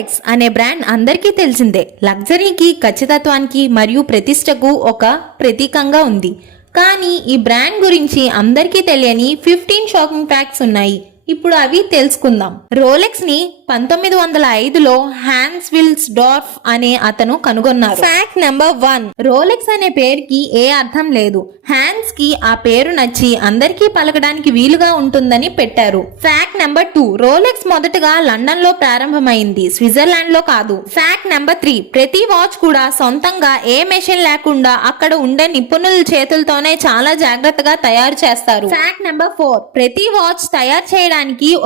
Rolex అనే brand అందరికీ తెలిసిందే. లగ్జరీకి, ఖచ్చితత్వానికి మరియు ప్రతిష్టకు ఒక ప్రతీకంగా ఉంది. కానీ ఈ బ్రాండ్ గురించి అందరికీ తెలియని 15 షాకింగ్ ఫ్యాక్ట్స్ ఉన్నాయి. ఇప్పుడు అవి తెలుసుకుందాం. రోలెక్స్ ని 1905లో హ్యాన్స్ విల్స్ డార్ఫ్ అనే అతను కనుగొన్నారు. ఫ్యాక్ట్ నెంబర్ 1, రోలెక్స్ అనే పేరుకి ఏ అర్థం లేదు. హ్యాన్స్ కి ఆ పేరు నచ్చి అందరికీ పలకడానికి వీలుగా ఉంటుందని పెట్టారు. ఫ్యాక్ట్ నెంబర్ 2, రోలెక్స్ మొదటగా లండన్ లో ప్రారంభమైంది, స్విట్జర్లాండ్ లో కాదు. ఫ్యాక్ట్ నెంబర్ 3, ప్రతి వాచ్ కూడా సొంతంగా ఏ మెషిన్ లేకుండా అక్కడ ఉండే నిపుణుల చేతులతోనే చాలా జాగ్రత్తగా తయారు చేస్తారు. ఫ్యాక్ట్ నెంబర్ 4, ప్రతి వాచ్ తయారు చేయడానికి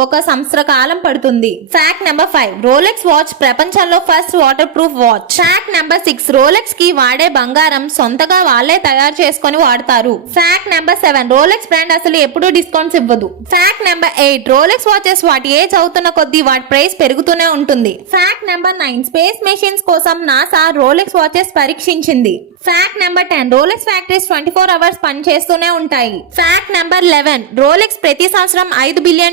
ఒక సంవత్సర కాలం పడుతుంది. ఫ్యాక్ట్ నెంబర్ 5, రోలెక్స్ వాచ్ ప్రపంచంలో first water proof watch. Fact number 6, Rolex కి వాడే బంగారం సొంతగా వాళ్ళే తయారు చేసుకొని వాడతారు. ఫ్యాక్ట్ నెంబర్ 7, రోలెక్స్ బ్రాండ్ అసలు ఎప్పుడూ డిస్కౌంట్స్ ఇవ్వదు. ఫ్యాక్ట్ నెంబర్ 8, రోలెక్స్ వాచెస్ వాటి ఏజ్ అవుతున్న కొద్దీ వాటి ప్రైస్ పెరుగుతూనే ఉంటుంది. ఫ్యాక్ట్ నెంబర్ 9, స్పేస్ మెషిన్స్ కోసం నాసా రోలెక్స్ వాచెస్ పరీక్షించింది. Fact number 10, Rolex factories 24 hours పనిచేస్తూనే ఉంటాయి. ఫ్యాక్ట్ నెంబర్ 11, రోలెక్స్ ప్రతి సంవత్సరం $5 బిలియన్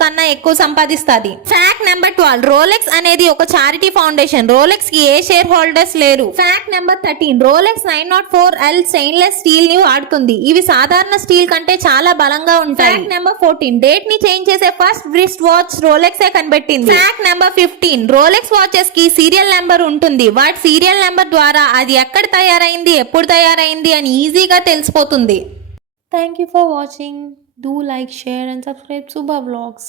కన్నా ఎక్కువ సంపాదిస్తుంది. ఫ్యాక్ట్ నెంబర్ 12, రోలెక్స్ అనేది ఒక చారిటీ ఫౌండేషన్. రోలెక్స్ కి ఏ షేర్ హోల్డర్స్ లేరు. Fact number 13, Rolex 904L stainless steel ని వాడుతుంది. ఇవి సాధారణ స్టీల్ కంటే చాలా బలంగా ఉంటాయి. ఫ్యాక్ట్ నెంబర్ 14, డేట్ ని చేంజ్ చేసే ఫస్ట్ రిస్ట్ వాచ్ రోలెక్స్ కనిపెట్టింది. ఫ్యాక్ట్ నెంబర్ 15, రోలెక్స్ వాచెస్ కి సీరియల్ నెంబర్ ఉంటుంది. వాటి సీరియల్ నెంబర్ ద్వారా అది ఎక్కడ తయారైంది, ఎప్పుడు తయారైంది అని ఈజీగా తెలిసిపోతుంది. Thank you for watching. Do like, share and subscribe Subha Vlogs.